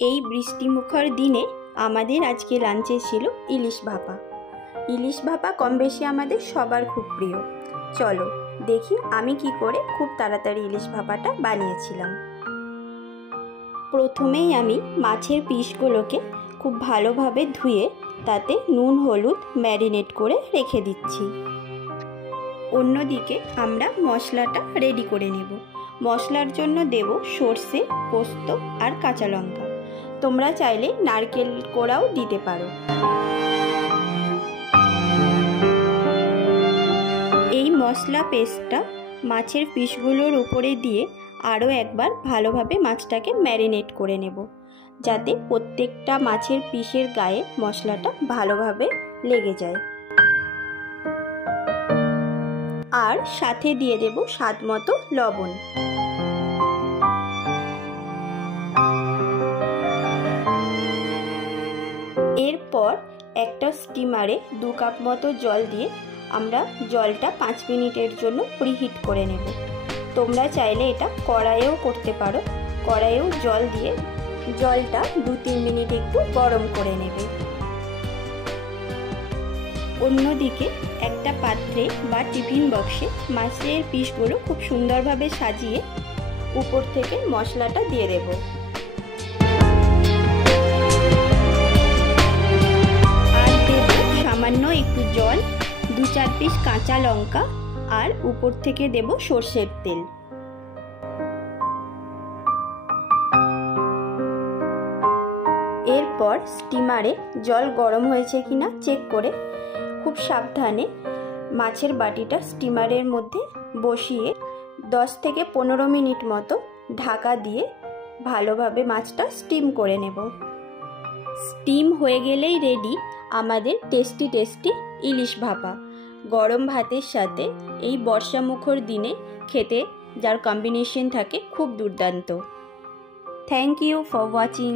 এই বৃষ্টিমুখর দিনে আমাদের আজকে লাঞ্চে ছিল ইলিশ ভাপা। ইলিশ ভাপা কম বেশি আমাদের সবার খুব প্রিয়। চলো দেখি আমি কি করে খুব তাড়াতাড়ি ইলিশ ভাপাটা বানিয়েছিলাম। প্রথমেই আমি মাছের পিসগুলোকে খুব ভালোভাবে ধুয়ে তাতে নুন হলুদ ম্যারিনেট করে রেখে দিচ্ছি। অন্যদিকে আমরা মশলাটা রেডি করে নেব। মশলার জন্য দেব সর্ষে, পোস্ত আর কাঁচা লঙ্কা। তোমরা চাইলে নারকেল কোড়াও দিতে পারো। এই মশলা পেস্টটা মাছের পিসগুলোর উপরে দিয়ে আরও একবার ভালোভাবে মাছটাকে ম্যারিনেট করে নেব, যাতে প্রত্যেকটা মাছের পিসের গায়ে মশলাটা ভালোভাবে লেগে যায়। আর সাথে দিয়ে দেব স্বাদ মতো লবণ। এরপর একটা স্টিমারে 2 কাপ মতো জল দিয়ে আমরা জলটা 5 মিনিটের জন্য প্রিহিট করে নেব। তোমরা চাইলে এটা কড়াইয়েও করতে পারো। কড়াইয়েও জল দিয়ে জলটা 2-3 মিনিট একটু গরম করে নেবে। অন্যদিকে একটা পাত্রে বা টিফিন বক্সে মাছের পিসগুলো খুব সুন্দরভাবে সাজিয়ে উপর থেকে মশলাটা দিয়ে দেব। আর দেব সামান্য একটু জল, 2-4 পিস কাঁচা লঙ্কা আর উপর থেকে দেব সর্ষের তেল। এরপর স্টিমারে জল গরম হয়েছে কিনা চেক করে খুব সাবধানে মাছের বাটিটা স্টিমারের মধ্যে বসিয়ে 10 থেকে 15 মিনিট মতো ঢাকা দিয়ে ভালোভাবে মাছটা স্টিম করে নেব। স্টিম হয়ে গেলেই রেডি আমাদের টেস্টি ইলিশ ভাপা। গরম ভাতের সাথে এই বর্ষামুখর দিনে খেতে যার কম্বিনেশন থাকে খুব দুর্দান্ত। Thank you for watching.